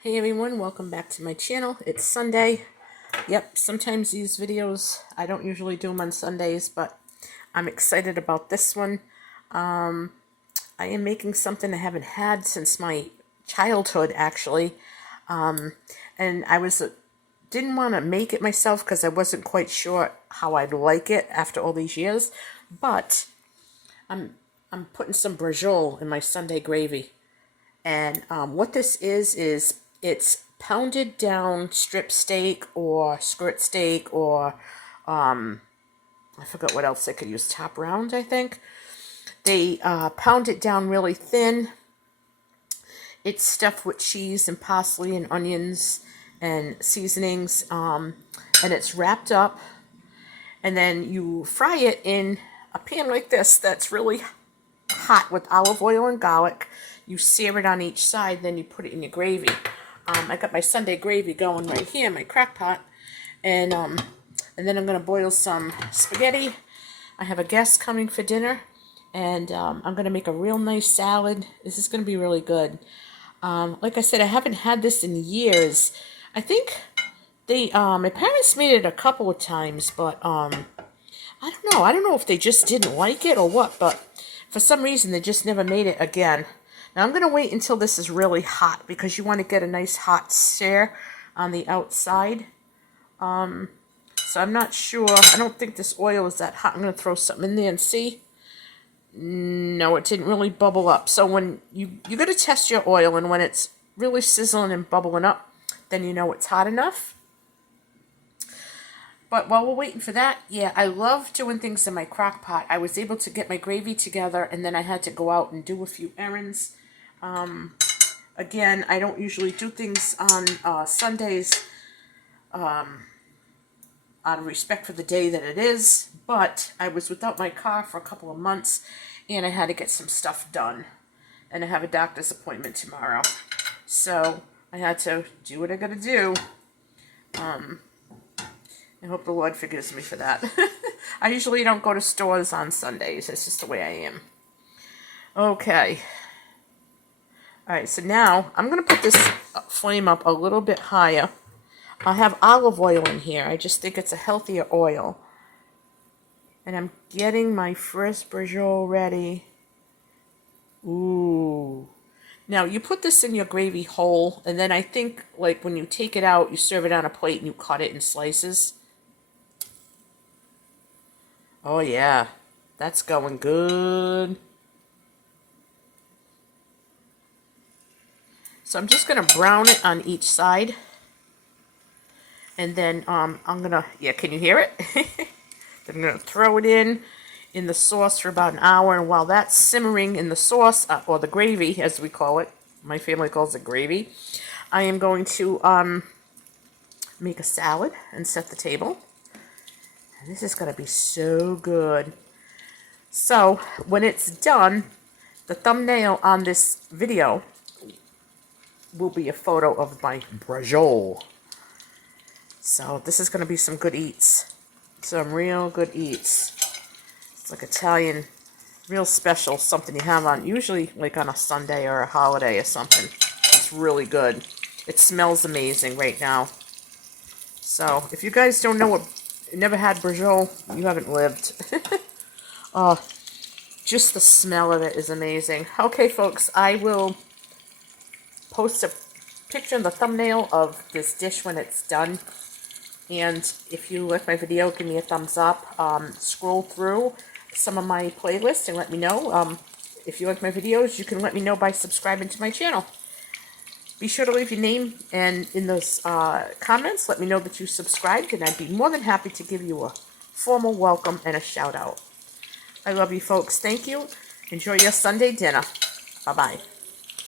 Hey everyone, welcome back to my channel. It's Sunday. Yep, sometimes these videos, I don't usually do them on Sundays, but I'm excited about this one. I am making something I haven't had since my childhood, actually. And didn't want to make it myself because I wasn't quite sure how I'd like it after all these years. But I'm putting some brajol in my Sunday gravy. And what this is it's pounded down strip steak or skirt steak or I forgot what else they could use, top round, I think. They pound it down really thin. It's stuffed with cheese and parsley and onions and seasonings, and it's wrapped up. And then you fry it in a pan like this that's really hot with olive oil and garlic. You sear it on each side, then you put it in your gravy. I got my Sunday gravy going right here, my crock pot, and then I'm gonna boil some spaghetti. I have a guest coming for dinner, and I'm gonna make a real nice salad. This is gonna be really good. Like I said, I haven't had this in years. I think my parents made it a couple of times, but I don't know. I don't know if they just didn't like it or what, but for some reason they just never made it again. Now I'm going to wait until this is really hot because you want to get a nice hot sear on the outside. So I'm not sure. I don't think this oil is that hot. I'm going to throw something in there and see. No, it didn't really bubble up. So when you got to test your oil, and when it's really sizzling and bubbling up, then you know it's hot enough. But while we're waiting for that, yeah, I love doing things in my crock pot. I was able to get my gravy together, and then I had to go out and do a few errands. Again, I don't usually do things on Sundays out of respect for the day that it is, but I was without my car for a couple of months, and I had to get some stuff done. And I have a doctor's appointment tomorrow. So I had to do what I gotta do. I hope the Lord forgives me for that. I usually don't go to stores on Sundays. It's just the way I am. Okay. Alright, so now I'm going to put this flame up a little bit higher. I have olive oil in here. I just think it's a healthier oil. And I'm getting my first brajol ready. Ooh. Now, you put this in your gravy whole, and then I think, like, when you take it out, you serve it on a plate and you cut it in slices. Oh, yeah. That's going good. So I'm just going to brown it on each side. And then I'm going to, yeah, can you hear it? Then I'm going to throw it in the sauce for about an hour. And while that's simmering in the sauce, or the gravy, as we call it, my family calls it gravy, I am going to make a salad and set the table. And this is going to be so good. So when it's done, the thumbnail on this video will be a photo of my brajol. So this is going to be some good eats. Some real good eats. It's like Italian, real special, something you have on, usually like on a Sunday or a holiday or something. It's really good. It smells amazing right now. So if you guys don't know never had brajol, you haven't lived. Just the smell of it is amazing. Okay, folks, I will post a picture in the thumbnail of this dish when it's done. And if you like my video, give me a thumbs up. Scroll through some of my playlists and let me know. If you like my videos, you can let me know by subscribing to my channel. Be sure to leave your name, and in those comments, let me know that you subscribed, and I'd be more than happy to give you a formal welcome and a shout out. I love you folks. Thank you. Enjoy your Sunday dinner. Bye-bye.